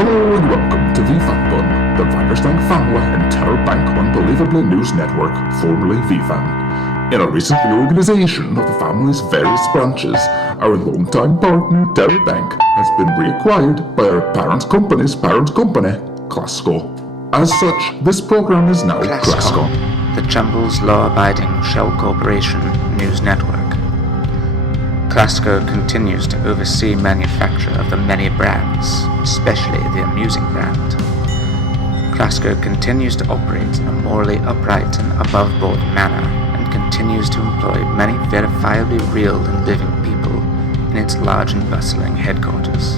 Hello and welcome to VFATBUNN, the Vanderstank family and Terror Bank Unbelievably News Network, formerly VFANN. In a recent reorganization of the family's various branches, our longtime partner Terror Bank has been reacquired by our parent company's parent company, CLASCO. As such, this program is now CLASCONN, the Chumbles law-abiding shell corporation news network. CLASCO continues to oversee manufacture of the many brands, especially the amusing brand. CLASCO continues to operate in a morally upright and above-board manner and continues to employ many verifiably real and living people in its large and bustling headquarters.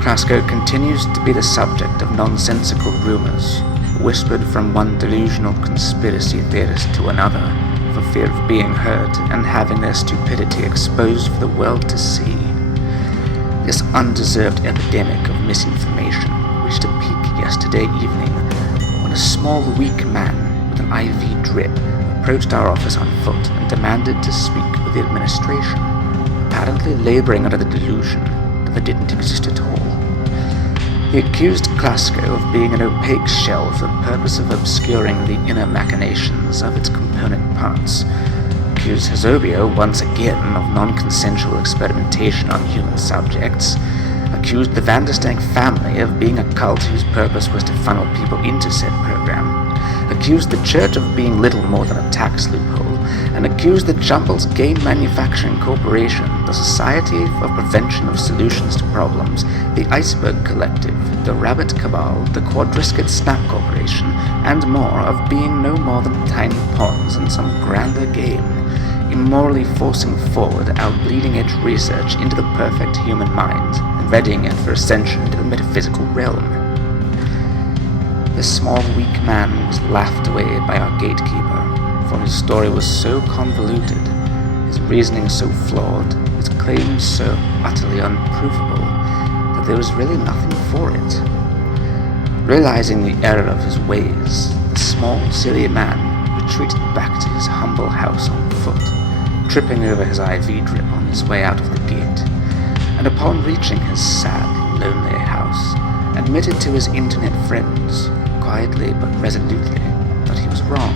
CLASCO continues to be the subject of nonsensical rumors, whispered from one delusional conspiracy theorist to another, for fear of being heard and having their stupidity exposed for the world to see. This undeserved epidemic of misinformation reached a peak yesterday evening when a small, weak man with an IV drip approached our office on foot and demanded to speak with the administration, apparently laboring under the delusion that they didn't exist at all. He accused CLASCO of being an opaque shell for the purpose of obscuring the inner machinations of its component parts, accused Hazobio once again of non-consensual experimentation on human subjects, accused the Vanderstank family of being a cult whose purpose was to funnel people into said program, accused the church of being little more than a tax loophole, and accused the Chumbles Game Manufacturing Corporation, the Society for Prevention of Solutions to Problems, the Iceberg Collective, the Rabbit Cabal, the Quadrisket Snap Corporation, and more of being no more than tiny pawns in some grander game, immorally forcing forward our bleeding-edge research into the perfect human mind and readying it for ascension to the metaphysical realm. This small, weak man was laughed away by our gatekeeper, for his story was so convoluted, his reasoning so flawed, his claims so utterly unprovable, that there was really nothing for it. Realizing the error of his ways, the small, silly man retreated back to his humble house on foot, tripping over his IV drip on his way out of the gate, and upon reaching his sad, lonely house, admitted to his internet friends, quietly but resolutely, that he was wrong,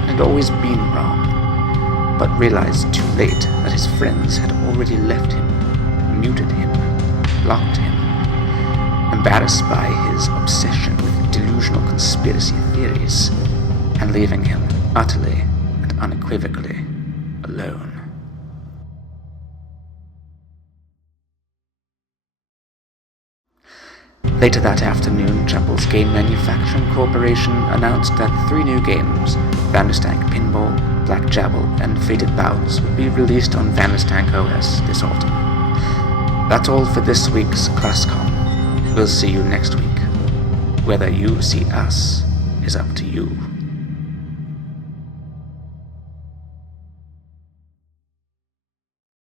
and had always been wrong, but realized too late that his friends had already left him, muted him, blocked him, embarrassed by his obsession with delusional conspiracy theories, and leaving him utterly and unequivocally alone. Later that afternoon, Chumbles Game Manufacturing Corporation announced that 3 new games, Vanderstank Pinball, Black Jabble, and Fated Bows, would be released on Vanderstank OS this autumn. That's all for this week's CLASCONN. We'll see you next week. Whether you see us is up to you.